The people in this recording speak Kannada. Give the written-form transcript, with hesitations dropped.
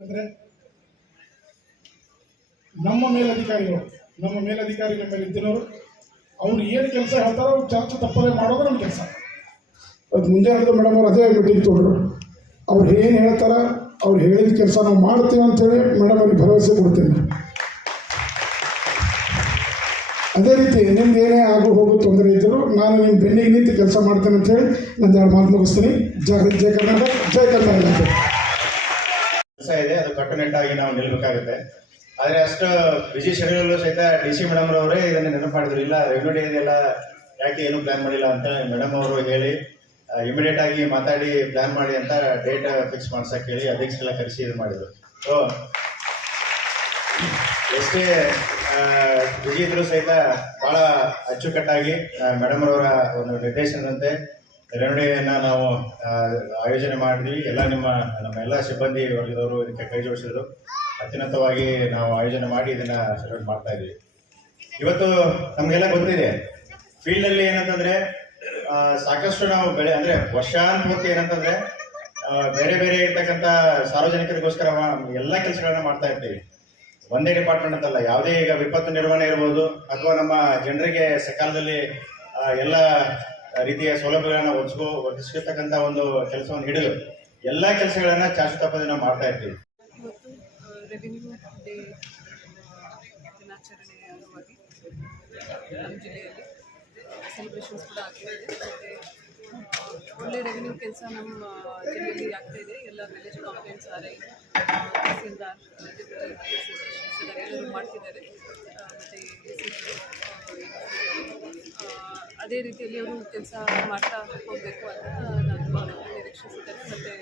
ಅಂದರೆ ನಮ್ಮ ಮೇಲಧಿಕಾರಿಗಳು ನಮ್ಮ ಮೇಲೆ ಇದ್ದಿರೋರು ಅವ್ರು ಏನು ಕೆಲಸ ಹೇಳ್ತಾರೋ ಅವ್ರು ಚಾಚು ತಪ್ಪದೆ ಮಾಡೋದು ನಮ್ಮ ಕೆಲಸ. ಅದು ಮುಂಜಾನೆ ಮೇಡಮ್ ಅವ್ರು ಅದೇ ಮೀಟಿಂಗ್ ತೊಗೊಂಡ್ರು. ಅವ್ರು ಏನು ಹೇಳ್ತಾರ ಅವ್ರು ಹೇಳಿದ ಕೆಲಸ ನಾವು ಮಾಡ್ತೀವಿ ಅಂಥೇಳಿ ಮೇಡಮ್ ಅವ್ರಿಗೆ ಭರವಸೆ ಕೊಡ್ತೀನಿ. ಅದೇ ರೀತಿ ನಿಮ್ದು ಏನೇ ಆಗು ಹೋಗೋ ತೊಂದರೆ ಇದ್ದರೂ ನಾನು ನಿಮ್ಮ ಬೆನ್ನಿಗೆ ನಿಂತು ಕೆಲಸ ಮಾಡ್ತೇನೆ ಅಂತೇಳಿ ನಾನು ಎರಡು ಮಾತು ಮುಗಿಸ್ತೀನಿ. ಜಯ ಕರ್ನಾಟಕ, ಜಯ ಕರ್ನಾಟಕ. ಕೆಲಸ ಇದೆ, ಅದು ಕಟ್ಟುನಿಟ್ಟಾಗಿ ನಾವು ನಿಲ್ಲಬೇಕಾಗುತ್ತೆ. ಆದರೆ ಅಷ್ಟು ಬಿಸಿ ಶೆಡ್ಯೂಲ್ ಸಹಿತ DC ಮೇಡಮ್ ಅವರೇ ಇದನ್ನು ನೆನಪು ಮಾಡಿದ್ರು. ಇಲ್ಲ ರೆವೆನ್ಯೂ ಡೇ ಇದೆಲ್ಲ ಯಾಕೆ ಏನು ಪ್ಲಾನ್ ಮಾಡಿಲ್ಲ ಅಂತ ಮೇಡಮ್ ಅವರು ಹೇಳಿ ಇಮಿಡಿಯೇಟ್ ಆಗಿ ಮಾತಾಡಿ ಪ್ಲಾನ್ ಮಾಡಿ ಅಂತ ಡೇಟ್ ಫಿಕ್ಸ್ ಮಾಡ್ಸಕ್ಕೆ ಹೇಳಿ ಅಧ್ಯಕ್ಷರೆಲ್ಲ ಕರೆಸಿ ಇದು ಮಾಡಿದ್ರು. ಸೊ ಎಷ್ಟೇ ಬಿಸಿ ಇದ್ರೂ ಸಹಿತ ಬಹಳ ಅಚ್ಚುಕಟ್ಟಾಗಿ ಮೇಡಮ್ ಅವರ ಒಂದು ನಿರ್ದೇಶನದಂತೆ ರೆವೆನ್ಯೂನ ನಾವು ಆಯೋಜನೆ ಮಾಡಿದ್ವಿ. ಎಲ್ಲ ನಮ್ಮ ಎಲ್ಲ ಸಿಬ್ಬಂದಿ ವರ್ಗದವರು ಇದಕ್ಕೆ ಕೈ ಜೋಡಿಸಿದ್ರು. ಅತ್ಯುನ್ನತವಾಗಿ ನಾವು ಆಯೋಜನೆ ಮಾಡಿ ಇದನ್ನ ಸೆಲೆಬ್ರೇಟ್ ಮಾಡ್ತಾ ಇದ್ವಿ. ಇವತ್ತು ನಮಗೆಲ್ಲ ಗೊತ್ತಿದೆ, ಫೀಲ್ಡಲ್ಲಿ ಏನಂತಂದ್ರೆ ಸಾಕಷ್ಟು ನಾವು ಅಂದ್ರೆ ವರ್ಷಾನುಪೂರ್ತಿ ಏನಂತಂದ್ರೆ ಬೇರೆ ಬೇರೆ ಇರ್ತಕ್ಕಂಥ ಸಾರ್ವಜನಿಕರಿಗೋಸ್ಕರ ಎಲ್ಲ ಕೆಲಸಗಳನ್ನ ಮಾಡ್ತಾ ಇರ್ತೀವಿ. ಒಂದೇ ಡಿಪಾರ್ಟ್ಮೆಂಟ್ ಅಂತಲ್ಲ, ಯಾವುದೇ ಈಗ ವಿಪತ್ತು ನಿರ್ವಹಣೆ ಇರ್ಬೋದು ಅಥವಾ ನಮ್ಮ ಜನರಿಗೆ ಸಕಾಲದಲ್ಲಿ ಎಲ್ಲ ರೀತಿಯ ಸೌಲಭ್ಯಗಳನ್ನ ಒದಗಿಸಿರ್ತಕ್ಕಂಥ ಒಂದು ಕೆಲಸವನ್ನು ಹಿಡಿದು ಎಲ್ಲ ಕೆಲಸಗಳನ್ನ ಚಾಚು ತಪ್ಪದೆ ನಾವು ಮಾಡ್ತಾ ಇರ್ತೀವಿ. ರೆವಿನ್ಯೂ ಡೇ ದಿನಾಚರಣೆಯ ಅಂಗವಾಗಿ ನಮ್ಮ ಜಿಲ್ಲೆಯಲ್ಲಿ ಸೆಲೆಬ್ರೇಷನ್ಸ್ ಕೂಡ ಆಗ್ತಾ ಇದೆ. ಮತ್ತು ಒಳ್ಳೆ ರೆವಿನ್ಯೂ ಕೆಲಸ ನಮ್ಮ ಜಿಲ್ಲೆಯಲ್ಲಿ ಆಗ್ತಾ ಇದೆ. ಎಲ್ಲ ವಿಲೇಜ್ ಕಾಂಪ್ಲೆಂಟ್ಸ್ RI ತಹಸೀಲ್ದಾರ್ ಎಲ್ಲರೂ ಮಾಡ್ತಿದ್ದಾರೆ. ಮತ್ತು ಅದೇ ರೀತಿಯಲ್ಲಿ ಅವರು ಕೆಲಸ ಮಾಡ್ತಾ ಹೋಗಬೇಕು ಅಂತ ನಾನು ನಿರೀಕ್ಷಿಸಿದ್ದೇನೆ. ಮತ್ತು